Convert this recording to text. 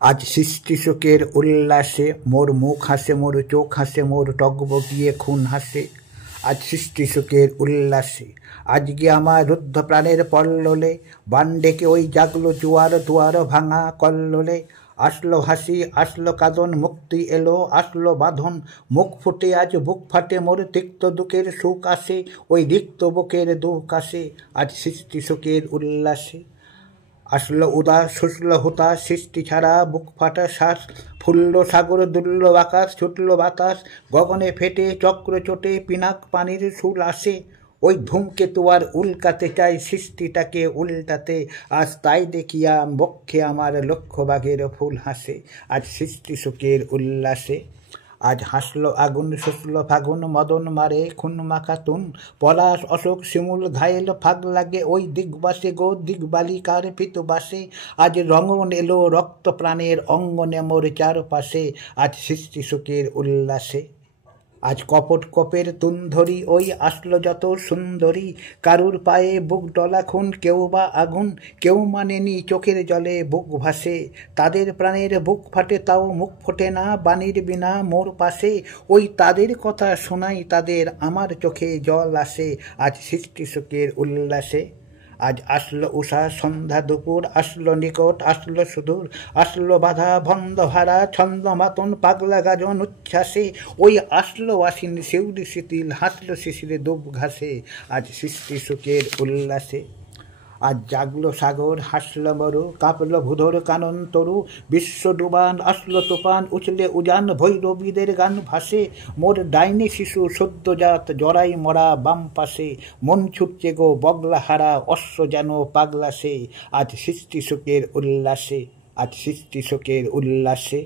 আজ সৃষ্টি শোকের উল্লাসে মোর মুখ হাসে, মোর চোখ হাসে, মোর টগবগিয়ে খুন হাসে। আজ সৃষ্টি শোকের উল্লাসে আজকে আমার রুদ্ধ প্রাণের পল্ললে বান ডেকে ওই জাগলো জোয়ার দুয়ার ভাঙা কল্লোলে। আসলো হাসি, আসলো কাঁদন, মুক্তি এলো, আসলো বাঁধন। মুখ ফুটে আজ বুক ফাটে, মোর তিক্ত দুঃখের সুখ আসে, ওই রিক্ত বুকের দুঃখ আসে। আজ সৃষ্টি শোকের উল্লাসে আসলো উদাস, শুষল হুতাশ, সৃষ্টি ছাড়া বুক ফাটা শ্বাস। ফুলল সাগর, দুলল আকাশ, ছুটল বাতাস, গগনে ফেটে চক্র চোটে পিনাক পানির সুল আসে। ওই ধূমকেতু আর উল্কাতে চাই সৃষ্টিটাকে উল্টাতে, আজ তাই দেখিয়া বক্ষে আমার লক্ষ্যবাঘের ফুল হাসে। আজ সৃষ্টি শোকের উল্লাসে আজ হাসলো আগুন, শুষল ফাগুন, মদন মারে খুন মাখা তুন। পলাশ অশোক শিমুল ঘায়েল ফাগ লাগে ওই দিগবাসে গো, দিগবালিকার পিতুবাসে। আজ রঙন এলো রক্ত প্রাণের অঙ্গনে মোর চারপাশে। আজ সৃষ্টি শোকের উল্লাসে আজ কপট কপের তুন ধরি, ওই আসলো যত সুন্দরী। কারুর পায়ে বুক ডলা খুন, কেউ বা আগুন, কেউ মানেনি চোখের জলে বুক ভাসে। তাদের প্রাণের বুক ফাটে তাও মুখ ফোটে না, বাণীর বিনা মোর পাশে। ওই তাদের কথা শোনাই তাদের, আমার চোখে জল আসে। আজ সৃষ্টি শোকের উল্লাসে আজ আসলো উষা সন্ধ্যা দুপুর, আসলো নিকট আসলো সুদূর। আসলো বাধা বন্ধ হারা ছন্দ মাতন পাগলা গাজন উচ্ছ্বাসে। ওই আসলো আশ্বিন শিউরি শিথিল, হাসলো শিশিরে দুব ঘাসে। আজ সৃষ্টি শোকের উল্লাসে আজ জাগলো সাগর, হাসলো মরু, কাঁপলো ভূধর কানন তরু। বিশ্ব ডুবান আসলো তুফান, উছলে উজান ভৈরবীদের গান ভাসে। মোর ডাইনি শিশু সদ্যজাত জরাই মরা বাম পাশে। মন ছুটছে গো বগলা হারা, অশ্ব যেন পাগলা সে। আজ সৃষ্টি শোকের উল্লাসে আজ সৃষ্টি শোকের উল্লাসে